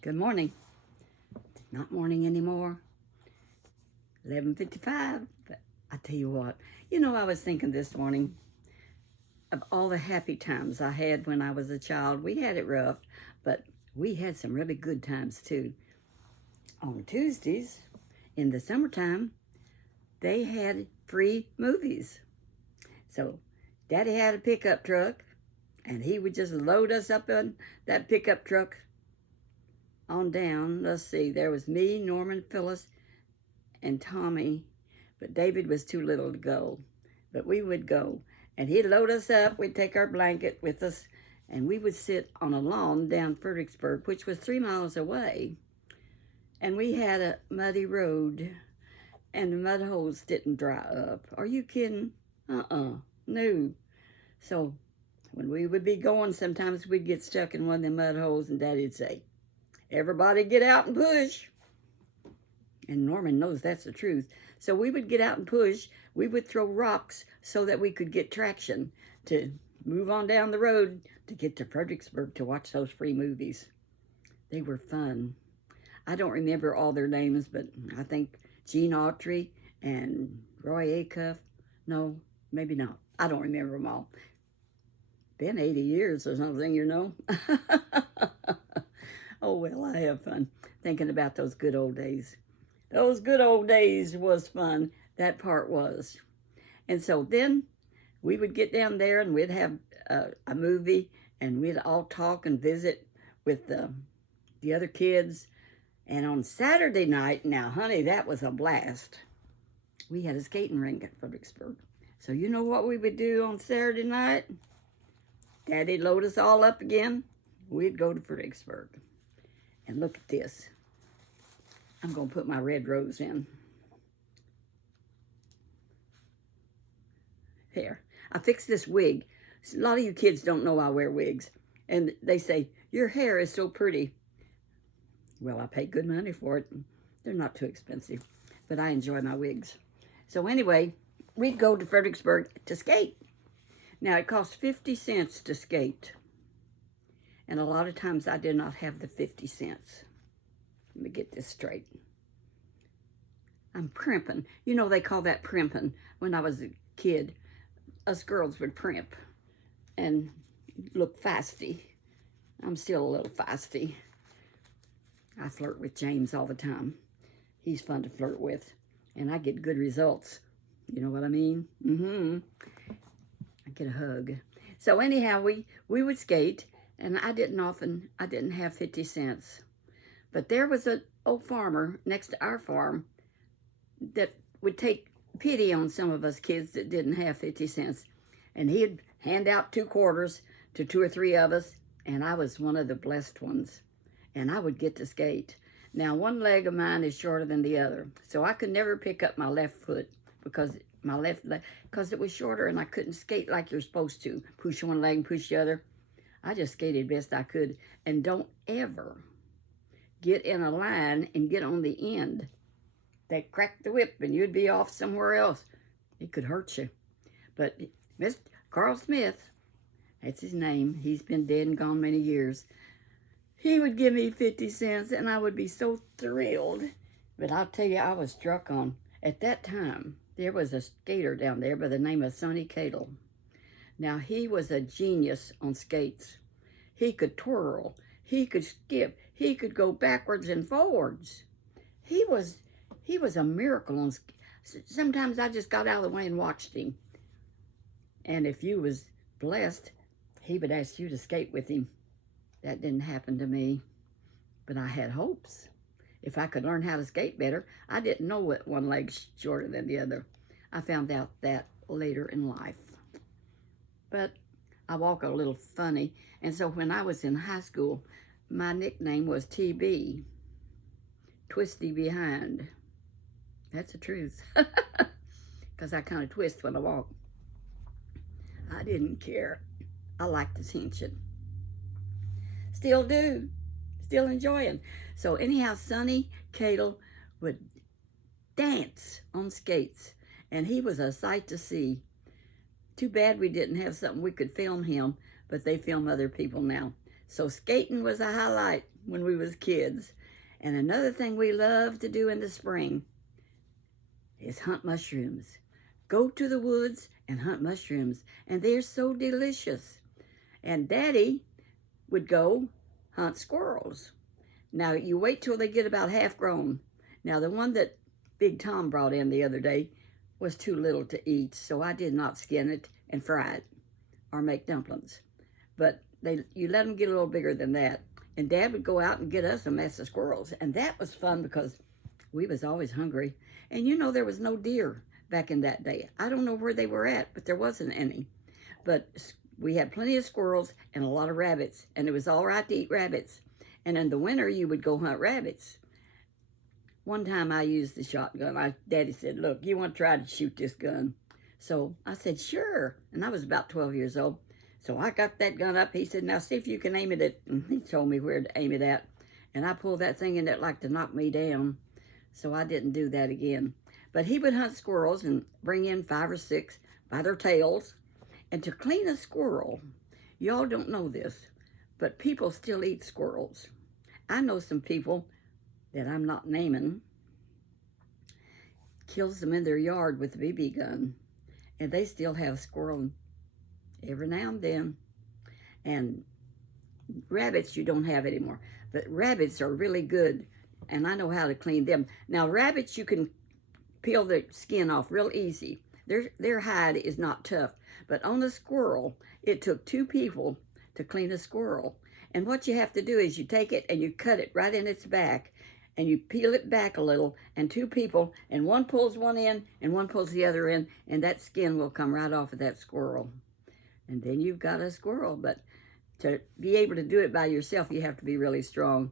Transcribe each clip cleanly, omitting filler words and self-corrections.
Good morning. It's not morning anymore. 11:55. But I tell you what, I was thinking this morning of all the happy times I had when I was a child. We had it rough, but we had some really good times too. On Tuesdays in the summertime, they had free movies. So Daddy had a pickup truck, and he would just load us up in that pickup truck on down. Let's see, there was me, Norman, Phyllis, and Tommy, but David was too little to go. But we would go, and he'd load us up. We'd take our blanket with us, and we would sit on a lawn down Fredericksburg, which was 3 miles away. And we had a muddy road, and the mud holes didn't dry up. Are you kidding? No. So when we would be going, sometimes we'd get stuck in one of the mud holes, and Daddy'd say, "Everybody get out and push." And Norman knows that's the truth. So we would get out and push. We would throw rocks so that we could get traction to move on down the road to get to Fredericksburg to watch those free movies. They were fun. I don't remember all their names, but I think Gene Autry and Roy Acuff. No, maybe not. I don't remember them all. Been 80 years or something. Oh, well, I have fun thinking about those good old days. Those good old days was fun. That part was. And so then we would get down there and we'd have a movie, and we'd all talk and visit with the other kids. And on Saturday night, now, honey, that was a blast. We had a skating rink at Fredericksburg. So you know what we would do on Saturday night? Daddy'd load us all up again. We'd go to Fredericksburg. And look at this. I'm going to put my red rose in. There. I fixed this wig. A lot of you kids don't know I wear wigs. And they say, "Your hair is so pretty." Well, I pay good money for it. They're not too expensive. But I enjoy my wigs. So anyway, we'd go to Fredericksburg to skate. Now, it cost 50 cents to skate. And a lot of times I did not have the 50 cents. Let me get this straight. I'm primping. They call that primping. When I was a kid, us girls would primp and look feisty. I'm still a little feisty. I flirt with James all the time. He's fun to flirt with, and I get good results. You know what I mean? I get a hug. So anyhow, we would skate, and I didn't have 50 cents. But there was an old farmer next to our farm that would take pity on some of us kids that didn't have 50 cents. And he'd hand out 2 quarters to 2 or 3 of us, and I was one of the blessed ones. And I would get to skate. Now, one leg of mine is shorter than the other, so I could never pick up my left foot because my left leg, because it was shorter, and I couldn't skate like you're supposed to. Push one leg and push the other. I just skated best I could. And don't ever get in a line and get on the end. They'd crack the whip and you'd be off somewhere else. It could hurt you. But Mr. Carl Smith, that's his name. He's been dead and gone many years. He would give me 50 cents and I would be so thrilled. But I'll tell you, I was struck on. At that time, there was a skater down there by the name of Sonny Cadle. Now, he was a genius on skates. He could twirl. He could skip. He could go backwards and forwards. He was a miracle on skates. Sometimes I just got out of the way and watched him. And if you was blessed, he would ask you to skate with him. That didn't happen to me, but I had hopes. If I could learn how to skate better, I didn't know what one leg's shorter than the other. I found out that later in life. But I walk a little funny, and so when I was in high school, my nickname was TB, Twisty Behind. That's the truth, because I kind of twist when I walk. I didn't care. I liked attention. Still do. Still enjoying. So anyhow, Sonny Cadle would dance on skates, and he was a sight to see. Too bad we didn't have something we could film him, but they film other people now. So skating was a highlight. when we was kids. And another thing we love to do in the spring is hunt mushrooms. Go to the woods and hunt mushrooms, and they're so delicious. And Daddy would go hunt squirrels. Now, you wait till they get about half grown. Now, the one that Big Tom brought in the other day was too little to eat, so I did not skin it and fry it or make dumplings. But you let them get a little bigger than that. And Dad would go out and get us a mess of squirrels. And that was fun because we was always hungry. And you know, there was no deer back in that day. I don't know where they were at, but there wasn't any. But we had plenty of squirrels and a lot of rabbits. And it was all right to eat rabbits. And in the winter, you would go hunt rabbits. One time I used the shotgun. Daddy said, look, you want to try to shoot this gun? So I said, sure. And I was about 12 years old. So I got that gun up. He said, now see if you can aim it at, and he told me where to aim it at. And I pulled that thing and it like to knock me down. So I didn't do that again. But he would hunt squirrels and bring in 5 or 6 by their tails. And to clean a squirrel, y'all don't know this, but people still eat squirrels. I know some people that I'm not naming kills them in their yard with a BB gun. And they still have squirrel every now and then. And rabbits you don't have anymore. But rabbits are really good, and I know how to clean them. Now, rabbits you can peel the skin off real easy. Their hide is not tough. But on a squirrel, it took 2 people to clean a squirrel. And what you have to do is you take it and you cut it right in its back, and you peel it back a little, and 2 people, and one pulls one end and one pulls the other end, and that skin will come right off of that squirrel. And then you've got a squirrel. But to be able to do it by yourself, you have to be really strong.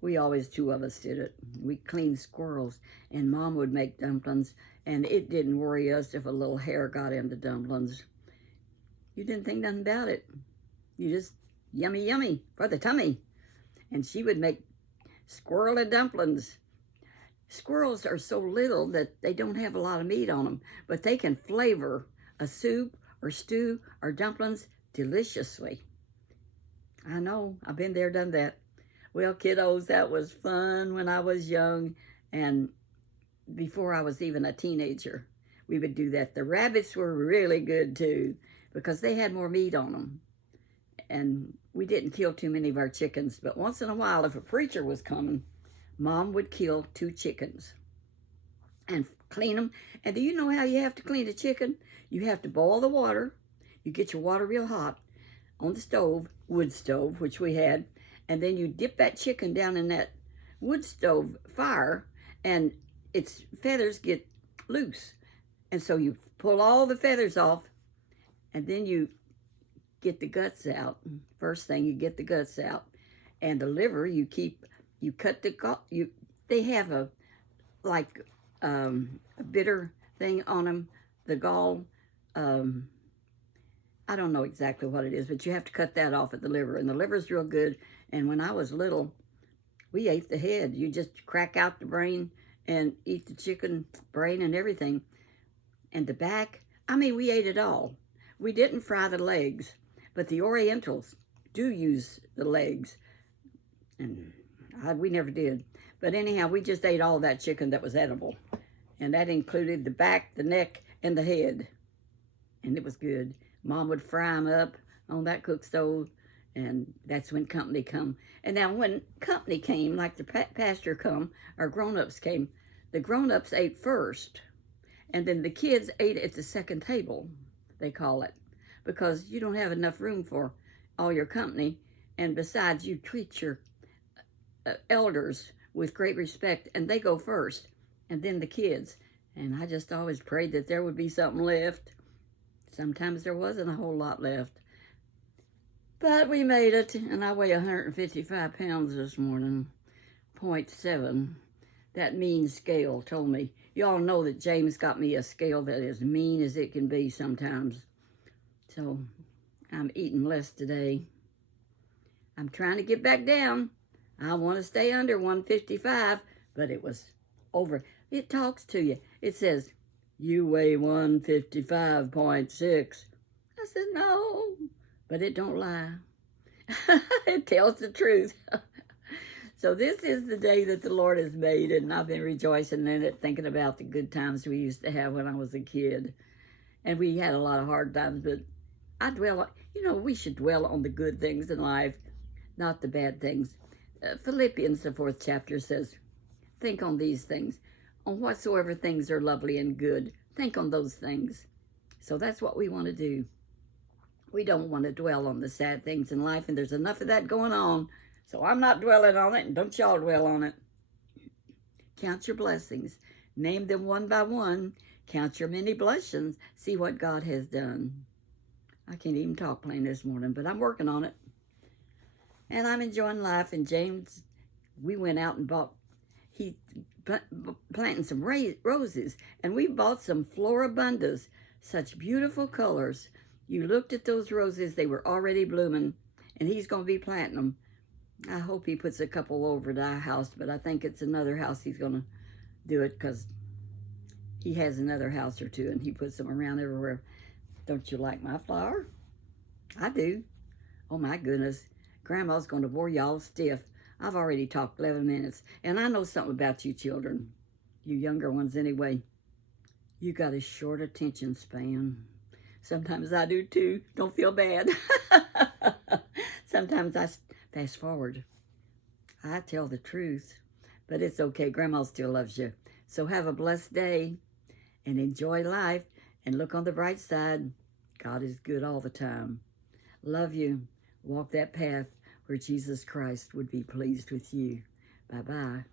We always, 2 of us did it. We cleaned squirrels, and Mom would make dumplings, and it didn't worry us if a little hair got into dumplings. You didn't think nothing about it. You just, yummy, yummy for the tummy. And she would make squirrely dumplings. Squirrels are so little that they don't have a lot of meat on them, but they can flavor a soup or stew or dumplings deliciously. I know, I've been there, done that. Well, kiddos, that was fun when I was young, and before I was even a teenager, we would do that. The rabbits were really good too, because they had more meat on them. And we didn't kill too many of our chickens, but once in a while, if a preacher was coming, Mom would kill 2 chickens and clean them. And do you know how you have to clean a chicken? You have to boil the water. You get your water real hot on the stove, wood stove, which we had, and then you dip that chicken down in that wood stove fire, and its feathers get loose. And so you pull all the feathers off, and then you get the guts out. First thing, you get the guts out. And the liver, you cut they have a bitter thing on them, the gall. I don't know exactly what it is, but you have to cut that off at the liver. And the liver's real good. And when I was little, we ate the head. You just crack out the brain and eat the chicken brain and everything. And the back, I mean, we ate it all. We didn't fry the legs, but the Orientals do use the legs. And we never did. But anyhow, we just ate all that chicken that was edible. And that included the back, the neck, and the head. And it was good. Mom would fry them up on that cook stove, and that's when company come. And now when company came, like the pastor come, or grown-ups came, the grown-ups ate first, and then the kids ate at the second table, they call it, because you don't have enough room for all your company, and besides, you treat your elders with great respect, and they go first, and then the kids. And I just always prayed that there would be something left. Sometimes there wasn't a whole lot left. But we made it, and I weigh 155 pounds this morning, 0.7. That mean scale told me. Y'all know that James got me a scale that is mean as it can be sometimes. So I'm eating less today. I'm trying to get back down. I want to stay under 155, but it was over. It talks to you. It says, you weigh 155.6. I said, no, but it don't lie. It tells the truth. So this is the day that the Lord has made, and I've been rejoicing in it, thinking about the good times we used to have when I was a kid. And we had a lot of hard times, but we should dwell on the good things in life, not the bad things. Philippians, the 4th chapter says, think on these things. On whatsoever things are lovely and good, think on those things. So that's what we want to do. We don't want to dwell on the sad things in life, and there's enough of that going on. So I'm not dwelling on it, and don't y'all dwell on it. Count your blessings. Name them one by one. Count your many blessings. See what God has done. I can't even talk plain this morning, but I'm working on it. And I'm enjoying life. And James, we went out and bought, he planting some roses. And we bought some floribundas, such beautiful colors. You looked at those roses, they were already blooming. And he's going to be planting them. I hope he puts a couple over at our house, but I think it's another house he's going to do it because he has another house or two and he puts them around everywhere. Don't you like my flower? I do. Oh my goodness. Grandma's going to bore y'all stiff. I've already talked 11 minutes, and I know something about you children. You younger ones anyway. You got a short attention span. Sometimes I do too. Don't feel bad. Sometimes I fast forward. I tell the truth, but it's okay. Grandma still loves you. So have a blessed day and enjoy life and look on the bright side. God is good all the time. Love you. Walk that path where Jesus Christ would be pleased with you. Bye-bye.